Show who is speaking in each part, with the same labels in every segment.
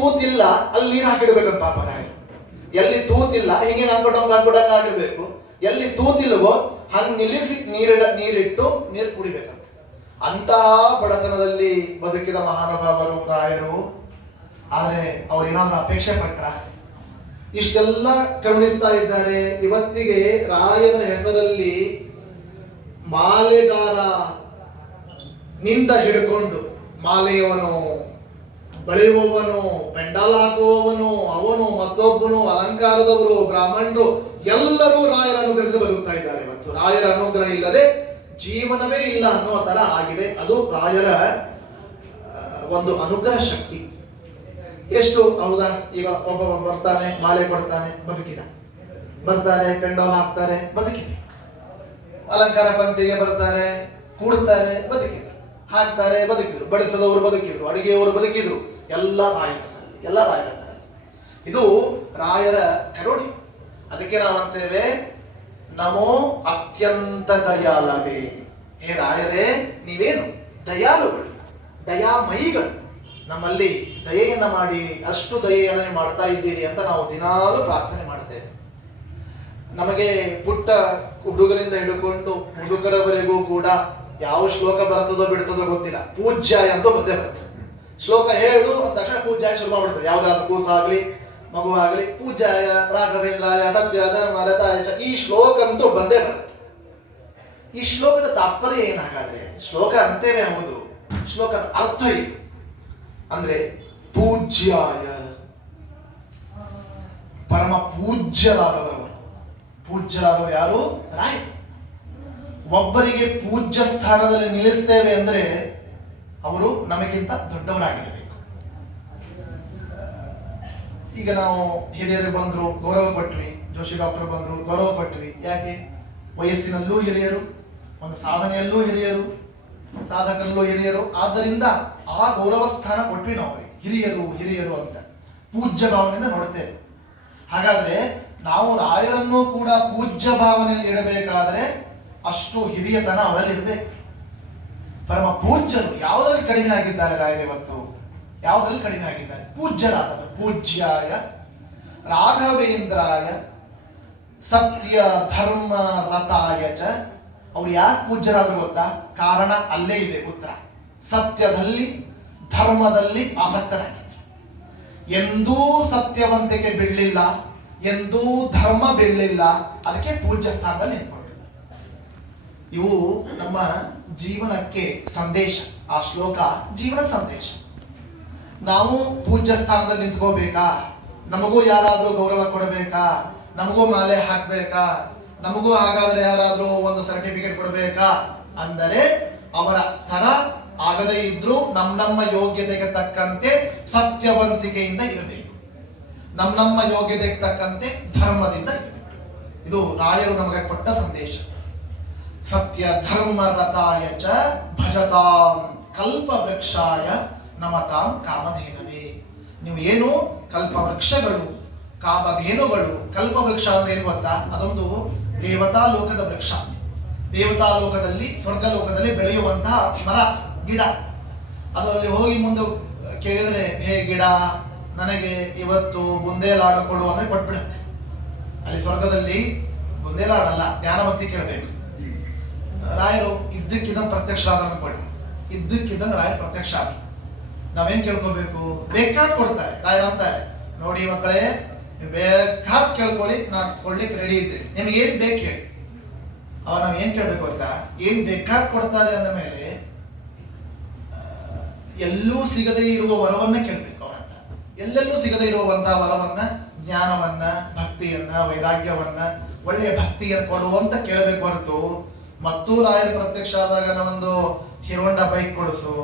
Speaker 1: ತೂತಿಲ್ಲ, ಅಲ್ಲಿ ನೀರು ಹಾಕಿಡ್ಬೇಕು ಪಾಪ ನಾಯಿ. ಎಲ್ಲಿ ತೂತಿಲ್ಲ, ಹಿಂಗೆ ಹಾಕೊಡಂಗ ಹಾಕೊಡಂಗ ಆಗಿರ್ಬೇಕು ಎಲ್ಲಿ ತೂತಿಲ್ವೋ, ಹಂಗ್ ನಿಲ್ಲಿಸಿ ನೀರಿಡ, ನೀರಿಟ್ಟು ನೀರು ಕುಡಿಬೇಕಂತ. ಅಂತಹ ಬಡತನದಲ್ಲಿ ಬದುಕಿದ ಮಹಾನುಭಾವರು, ರಾಯರು, ಆದರೆ ಅವ್ರು ಏನಾದ್ರು ಅಪೇಕ್ಷೆ ಪಟ್ರ? ಇಷ್ಟೆಲ್ಲ ಗಮನಿಸ್ತಾ ಇದ್ದಾರೆ. ಇವತ್ತಿಗೆ ರಾಯರ ಹೆಸರಲ್ಲಿ ಮಾಲೆಗಾರ ನಿಂದ ಹಿಡ್ಕೊಂಡು ಮಾಲೆಯವನು ಬಳೆಯುವವನು ಪೆಂಡಾಲ್ ಹಾಕುವವನು, ಅವನು ಮತ್ತೊಬ್ಬನು, ಅಲಂಕಾರದವರು, ಬ್ರಾಹ್ಮಣರು, ಎಲ್ಲರೂ ರಾಯರ ಅನುಗ್ರಹದಿಂದ ಬದುಕ್ತಾ ಇದ್ದಾರೆ. ಮತ್ತು ರಾಯರ ಅನುಗ್ರಹ ಇಲ್ಲದೆ ಜೀವನವೇ ಇಲ್ಲ ಅನ್ನೋ ತರ ಆಗಿದೆ. ಅದು ರಾಯರ ಒಂದು ಅನುಗ್ರಹ ಶಕ್ತಿ. ಎಷ್ಟು? ಹೌದಾ? ಈಗ ಒಬ್ಬ ಬರ್ತಾನೆ, ಮಾಲೆ ಕೊಡ್ತಾನೆ, ಬದುಕಿದ. ಬರ್ತಾರೆ, ಪೆಂಡಾಲ್ ಹಾಕ್ತಾರೆ, ಬದುಕಿದೆ. ಅಲಂಕಾರ ಪಂಕ್ತಿಗೆ ಬರ್ತಾರೆ, ಕೂಡ್ತಾರೆ ಬದುಕಿದ್ರು ಹಾಕ್ತಾರೆ, ಬದುಕಿದ್ರು. ಬಡಿಸದವರು ಬದುಕಿದ್ರು, ಅಡುಗೆಯವರು ಬದುಕಿದ್ರು. ಎಲ್ಲ ರಾಯರ ಸರಣಿ ಎಲ್ಲ ರಾಯರ ಸರಣಿ ಇದು ರಾಯರ ಕರುಣೆ ಅದಕ್ಕೆ ನಾವಂತೇವೆ, ನಮೋ ಅತ್ಯಂತ ದಯಾಲವೇ. ಹೇ ರಾಯರೇ, ನೀವೇನು ದಯಾಲುಗಳು ದಯಾಮಯಿಗಳು. ನಮ್ಮಲ್ಲಿ ದಯೆಯನ್ನು ಮಾಡಿ, ಅಷ್ಟು ದಯೆಯನ್ನು ಮಾಡ್ತಾ ಇದ್ದೀರಿ ಅಂತ ನಾವು ದಿನಾಲು ಪ್ರಾರ್ಥನೆ ಮಾಡ್ತೇವೆ. ನಮಗೆ ಪುಟ್ಟ ಹುಡುಗರಿಂದ ಹಿಡ್ಕೊಂಡು ಹುಡುಗರವರೆಗೂ ಕೂಡ ಯಾವ ಶ್ಲೋಕ ಬರ್ತದೋ ಬಿಡ್ತದೋ ಗೊತ್ತಿಲ್ಲ. ಪೂಜ್ಯ ಎಂದು ಬಂದೇ ಬರುತ್ತೆ. ಶ್ಲೋಕ ಹೇಳು ಅಂದ ತಕ್ಷಣ ಪೂಜಾಯ ಶುರು ಮಾಡ್ಬಿಡ್ತದೆ ಯಾವ್ದಾದ್ರು ಆಗಲಿ, ಮಗು ಆಗ್ಲಿ ಪೂಜಾಯ ರಾಘವೇಂದ್ರಾಯ, ಸತ್ಯ, ಧರ್ಮ ರಥಾಯ ಈ ಶ್ಲೋಕ ಅಂತೂ ಬಂದೇ ಬರುತ್ತೆ. ಈ ಶ್ಲೋಕದ ತಾತ್ಪರ್ಯ ಏನಾಗಾದ್ರೆ, ಶ್ಲೋಕ ಅಂತೇವೆ ಹೌದು, ಶ್ಲೋಕದ ಅರ್ಥ ಇದು ಅಂದ್ರೆ ಪೂಜ್ಯಾಯ, ಪರಮ ಪೂಜ್ಯರಾದವರು. ಪೂಜ್ಯರಾದವರು ಯಾರು? ರಾಯ ಒಬ್ಬರಿಗೆ ಪೂಜ್ಯ ಸ್ಥಾನದಲ್ಲಿ ನಿಲ್ಲಿಸ್ತೇವೆ ಅಂದ್ರೆ ಅವರು ನಮಗಿಂತ ದೊಡ್ಡವರಾಗಿರಬೇಕು. ಈಗ ನಾವು ಹಿರಿಯರು ಬಂದ್ರು ಗೌರವ ಪಟ್ವಿ, ಜೋಶಿ ಡಾಕ್ಟರ್ ಬಂದ್ರು ಗೌರವ ಕೊಟ್ವಿ ಯಾಕೆ? ವಯಸ್ಸಿನಲ್ಲೂ ಹಿರಿಯರು, ಒಂದು ಸಾಧನೆಯಲ್ಲೂ ಹಿರಿಯರು, ಸಾಧಕರಲ್ಲೂ ಹಿರಿಯರು. ಆದ್ದರಿಂದ ಆ ಗೌರವ ಸ್ಥಾನ ಕೊಟ್ವಿ ನಾವು. ಹಿರಿಯರು ಹಿರಿಯರು ಅಂತ ಪೂಜ್ಯ ಭಾವನೆಯಿಂದ ನೋಡುತ್ತೇವೆ ಹಾಗಾದ್ರೆ ನಾವು ರಾಯರನ್ನು ಕೂಡ ಪೂಜ್ಯ ಭಾವನೆಯಲ್ಲಿ ಇಡಬೇಕಾದ್ರೆ ಅಷ್ಟು ಹಿರಿಯತನ ಅವರಲ್ಲಿ ಇರಬೇಕು ಪರಮ ಪೂಜ್ಯರು ಯಾವುದರಲ್ಲಿ ಕಡಿಮೆ ಆಗಿದ್ದಾರೆ ಇವತ್ತು? ಯಾವುದರಲ್ಲಿ ಕಡಿಮೆ ಆಗಿದ್ದಾರೆ? ಪೂಜ್ಯರಾದ ಪೂಜ್ಯಾಯ ರಾಘವೇಂದ್ರಾಯ ಸತ್ಯ ಧರ್ಮ ರಥಾಯ ಚ. ಅವ್ರು ಯಾಕೆ ಪೂಜ್ಯರಾದ್ರು ಗೊತ್ತಾ? ಕಾರಣ ಅಲ್ಲೇ ಇದೆ ಉತ್ತರ. ಸತ್ಯದಲ್ಲಿ, ಧರ್ಮದಲ್ಲಿ ಆಸಕ್ತರಾಗಿದ್ದಾರೆ. ಎಂದೂ ಸತ್ಯವಂತಿಕೆ ಬೀಳಲಿಲ್ಲ, ಎಂದೂ ಧರ್ಮ ಬೀಳಲಿಲ್ಲ, ಅದಕ್ಕೆ ಪೂಜ್ಯ ಸ್ಥಾನದಲ್ಲಿ ನಿಂತ್ಕೊಂಡ್ರು. ಇವು ನಮ್ಮ ಜೀವನಕ್ಕೆ ಸಂದೇಶ, ಆ ಶ್ಲೋಕ ಜೀವನ ಸಂದೇಶ. ನಾವು ಪೂಜ್ಯ ಸ್ಥಾನದಲ್ಲಿ ನಿಂತ್ಕೋಬೇಕಾ? ನಮಗೂ ಯಾರಾದರೂ ಗೌರವ ಕೊಡಬೇಕಾ? ನಮಗೂ ಮಾಲೆ ಹಾಕ್ಬೇಕಾ? ನಮಗೂ ಹಾಗಾದ್ರೆ ಯಾರಾದರೂ ಒಂದು ಸರ್ಟಿಫಿಕೇಟ್ ಕೊಡಬೇಕಾ? ಅಂದರೆ ಅವರ ತರ ಆಗದೇ ಇದ್ರೂ ನಮ್ಮ ನಮ್ಮ ಯೋಗ್ಯತೆಗೆ ತಕ್ಕಂತೆ ಸತ್ಯವಂತಿಕೆಯಿಂದ ಇರಬೇಕು. ನಮ್ಮ ನಮ್ಮ ಯೋಗ್ಯತೆಗೆ ತಕ್ಕಂತೆ ಧರ್ಮದಿಂದ ಇರಬೇಕು. ಇದು ರಾಯರು ನಮಗೆ ಕೊಟ್ಟ ಸಂದೇಶ. ಸತ್ಯ ಧರ್ಮ ರಥಾಯ ಚ ಭಜತಾಂ ಕಲ್ಪ ವೃಕ್ಷಾಯ ನಮತಾಂ ಕಾಮಧೇನವೇ. ನೀವು ಏನು? ಕಲ್ಪ ವೃಕ್ಷಗಳು ಕಾಮಧೇನುಗಳು. ಕಲ್ಪ ವೃಕ್ಷ ಅಂದ್ರೆ ಏನು ಗೊತ್ತಾ? ಅದೊಂದು ದೇವತಾ ಲೋಕದ ವೃಕ್ಷ. ದೇವತಾ ಲೋಕದಲ್ಲಿ ಸ್ವರ್ಗ ಲೋಕದಲ್ಲಿ ಬೆಳೆಯುವಂತಹ ಮರ, ಗಿಡ. ಅದು ಅಲ್ಲಿ ಹೋಗಿ ಮುಂದೆ ಕೇಳಿದ್ರೆ, ಹೇ ಗಿಡ, ನನಗೆ ಇವತ್ತು ಬುಂದೇಲಾಡು ಕೊಡು ಅಂದ್ರೆ ಕೊಟ್ಬಿಡುತ್ತೆ. ಅಲ್ಲಿ ಸ್ವರ್ಗದಲ್ಲಿ ಬುಂದೇಲಾಡಲ್ಲ, ಧ್ಯಾನ ಭಕ್ತಿ ಕೇಳಬೇಕು. ರಾಯರು ಇದ್ದಕ್ಕಿದ್ದಂಗೆ ಪ್ರತ್ಯಕ್ಷ ಆದ ಅನ್ಕೊಳ್ಳಿ ಇದ್ದಕ್ಕಿದ್ದಂಗೆ ರಾಯರು ಪ್ರತ್ಯಕ್ಷ ಆದ ನಾವೇನ್ ಕೇಳ್ಕೋಬೇಕು? ಬೇಕಾದ್ ಕೊಡ್ತಾರೆ. ರಾಯರು ಅಂತಾರೆ, ನೋಡಿ ಮಕ್ಕಳೇ, ನೀವು ಬೇಕಾದ್ ಕೇಳ್ಕೊಳ್ಳಿ, ನಾನು ಕೊಡ್ಲಿಕ್ಕೆ ರೆಡಿ ಇದ್ದೀನಿ. ನಿಮ್ಗೆ ಏನ್ ಬೇಕು ಹೇಳಿ? ಅವ ನಾವ್ ಏನ್ ಕೇಳ್ಬೇಕು ಗೊತ್ತಾ? ಏನ್ ಬೇಕಾದ್ ಕೊಡ್ತಾರೆ ಅಂದ ಮೇಲೆ ಎಲ್ಲೂ ಸಿಗದೇ ಇರುವ ವರವನ್ನ ಕೇಳ್ಬೇಕು ಅವ್ರ ಎಲ್ಲೆಲ್ಲೂ ಸಿಗದೇ ಇರುವಂತಹ ವರವನ್ನ, ಜ್ಞಾನವನ್ನ, ಭಕ್ತಿಯನ್ನ, ವೈರಾಗ್ಯವನ್ನ ಒಳ್ಳೆಯ ಭಕ್ತಿಯನ್ನು ಕೊಡುವಂತ ಕೇಳಬೇಕು ಹೊರತು ಮತ್ತು ರಾಯರ ಪ್ರತ್ಯಕ್ಷ ಆದಾಗ ನಾವೊಂದು ಹಿರೋಂಡ ಬೈಕ್ ಕೊಡಿಸು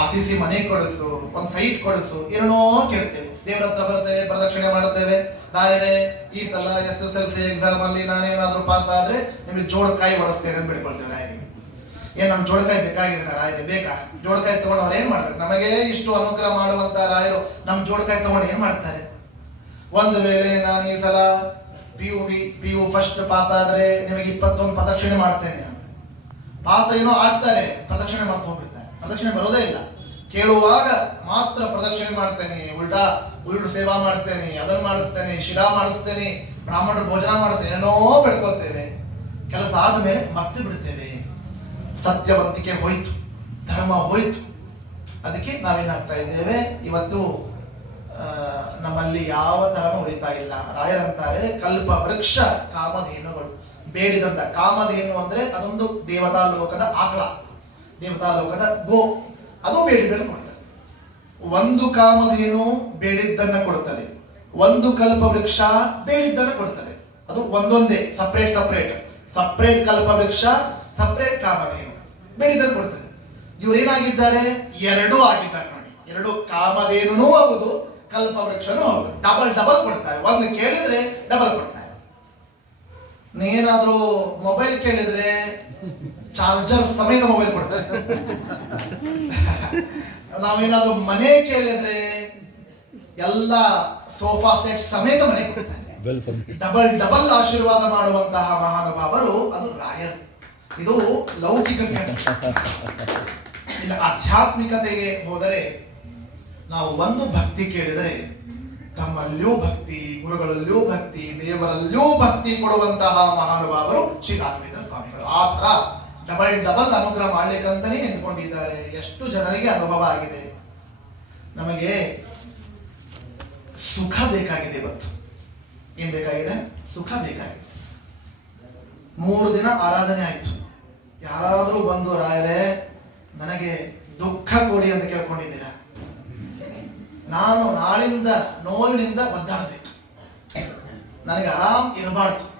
Speaker 1: ಆಸಿಸಿ ಮನೆ ಕೊಡಿಸು, ಒಂದು ಸೈಟ್ ಕೊಡಿಸು ಏನೋ ಕೇಳ್ತೇವೆ. ದೇವ್ರ ಹತ್ರ ಬರ್ತೇವೆ ಪ್ರದಕ್ಷಿಣೆ ಮಾಡುತ್ತೇವೆ. ರಾಯರೇ ಈ ಸಲ S S L C exam ಅಲ್ಲಿ ನಾನೇನಾದ್ರೂ ಪಾಸ್ ಆದ್ರೆ ನಿಮಗೆ ಜೋಡಕಾಯಿ ಹೊಡಿಸ್ತೇನೆ ಅಂತ ಬಿಡ್ಕೊಳ್ತೇವೆ ರಾಯರಿಗೆ. ಏನ್ ನಮ್ ಜೋಡಕಾಯಿ ಬೇಕಾಗಿದೆ ರಾಯರೇ ಬೇಕಾ? ಜೋಡಕಾಯಿ ತಗೊಂಡು ಅವ್ರು ಏನ್ ಮಾಡ್ಬೇಕು? ನಮಗೆ ಇಷ್ಟು ಅನುಗ್ರಹ ಮಾಡುವಂತ ರಾಯರು ನಮ್ ಜೋಡಕಾಯಿ ತಗೊಂಡು ಏನ್ ಮಾಡ್ತಾರೆ? ಒಂದು ವೇಳೆ ನಾನು ಈ ಸಲ P U P U first pass ಆದ್ರೆ ನಿಮಗೆ ಇಪ್ಪತ್ತೊಂದು ಪ್ರದಕ್ಷಿಣೆ ಮಾಡ್ತೇನೆ ಅಂತ. ಪಾಸ್ ಏನೋ ಆಗ್ತಾರೆ, ಪ್ರದಕ್ಷಿಣೆ ಮಾಡ್ತಾ ಹೋಗ್ಬಿಡ್ತಾರೆ ಪ್ರದಕ್ಷಿಣೆ ಬರೋದೇ ಇಲ್ಲ. ಕೇಳುವಾಗ ಮಾತ್ರ ಪ್ರದಕ್ಷಿಣೆ ಮಾಡ್ತೇನೆ, ಉಲ್ಟಾ ಉಲ್ಟು ಸೇವಾ ಮಾಡ್ತೇನೆ, ಅದನ್ನು ಮಾಡಿಸ್ತೇನೆ, ಶಿರಾ ಮಾಡಿಸ್ತೇನೆ, ಬ್ರಾಹ್ಮಣರು ಭೋಜನ ಮಾಡಿಸ್ತೇನೆ ಏನೋ ಬೆಳ್ಕೋತೇವೆ ಕೆಲಸ ಆದಮೇಲೆ ಮತ್ತೆ ಬಿಡ್ತೇವೆ. ಸತ್ಯವಂತಿಕೆ ಹೋಯ್ತು, ಧರ್ಮ ಹೋಯ್ತು. ಅದಕ್ಕೆ ನಾವೇನಾಗ್ತಾ ಇದ್ದೇವೆ? ಇವತ್ತು ನಮ್ಮಲ್ಲಿ ಯಾವ ತರನು ಉಳಿತಾ ಇಲ್ಲ. ರಾಯರಂತಾರೆ ಕಲ್ಪ ವೃಕ್ಷ ಕಾಮಧೇನುಗಳು. ಬೇಡಿದಂತ ಕಾಮಧೇನು ಅಂದ್ರೆ ಅದೊಂದು ದೇವತಾ ಲೋಕದ ಆಕಳ, ದೇವತಾ ಲೋಕದ ಗೋ. ಅದು ಬೇಡಿದ್ದನ್ನು ಕೊಡ್ತದೆ. ಒಂದು ಕಾಮಧೇನು ಬೇಡಿದ್ದನ್ನ ಕೊಡುತ್ತದೆ ಒಂದು ಕಲ್ಪ ವೃಕ್ಷ ಬೇಡಿದ್ದನ್ನು ಕೊಡ್ತದೆ. ಅದು ಒಂದೊಂದೇ ಸಪ್ರೇಟ್ ಸಪ್ರೇಟ್ ಸಪ್ರೇಟ್ ಕಲ್ಪ ವೃಕ್ಷ ಸಪ್ರೇಟ್ ಕಾಮಧೇನು ಬೇಡಿದ್ದನ್ನು ಕೊಡ್ತದೆ. ಇವರೇನಾಗಿದ್ದಾರೆ ಎರಡೂ ಆಗಿದ್ದಾರೆ ನೋಡಿ. ಎರಡು ಕಾಮಧೇನು ಹೌದು ಕಲ್ಪ ವೃಕ್ಷನೂ ಡಬಲ್ ಡಬಲ್ ಕೊಡ್ತಾರೆ ಒಂದು ಕೇಳಿದ್ರೆ ಡಬಲ್ ಕೊಡ್ತಾರೆ ನೀನಾದ್ರೂ ಮೊಬೈಲ್ ಕೇಳಿದ್ರೆ ಚಾರ್ಜರ್ ಸಮೇತ ಮೊಬೈಲ್ ಕೊಡ್ತಾರೆ ನಾವೇನಾದ್ರೂ ಮನೆ ಕೇಳಿದ್ರೆ ಎಲ್ಲ ಸೋಫಾ ಸೆಟ್ ಸಮೇತ ಮನೆ ಕೊಡ್ತಾರೆ ಡಬಲ್ ಡಬಲ್ ಆಶೀರ್ವಾದ ಮಾಡುವಂತಹ ಮಹಾನುಭಾವರು ಅದು ರಾಯರ್. ಇದು ಲೌಕಿಕ ಆಧ್ಯಾತ್ಮಿಕತೆಗೆ ಹೋದರೆ ನಾವು ಒಂದು ಭಕ್ತಿ ಕೇಳಿದರೆ ತಮ್ಮಲ್ಲಿಯೂ ಭಕ್ತಿ, ಗುರುಗಳಲ್ಲಿಯೂ ಭಕ್ತಿ, ದೇವರಲ್ಲಿಯೂ ಭಕ್ತಿ ಕೊಡುವಂತಹ ಮಹಾನುಭಾವರು ಶ್ರೀ ಸ್ವಾಮಿಗಳು. ಆ ಥರ ಡಬಲ್ ಡಬಲ್ ಅನುಗ್ರಹ ಮಾಡ್ಲಿಕ್ಕಂತಾನೆ ನಿಂತ್ಕೊಂಡಿದ್ದಾರೆ. ಎಷ್ಟು ಜನರಿಗೆ ಅನುಭವ ಆಗಿದೆ. ನಮಗೆ ಸುಖ ಬೇಕಾಗಿದೆ ಇವತ್ತು. ಏನ್ ಬೇಕಾಗಿದೆ? ಸುಖ ಬೇಕಾಗಿದೆ. ಮೂರು ದಿನ ಆರಾಧನೆ ಆಯ್ತು. ಯಾರಾದರೂ ಬಂದು, ರಾಯರೇ, ನನಗೆ ದುಃಖ ಕೊಡಿ ಅಂತ ಕೇಳ್ಕೊಂಡಿದ್ದೀರಾ? ನಾನು ನಾಳಿಂದ ನೋವಿನಿಂದ ಒದ್ದಾಡಬೇಕು. ನನಗೆ ಆರಾಮ್ ಇರಬಾರ್ದು.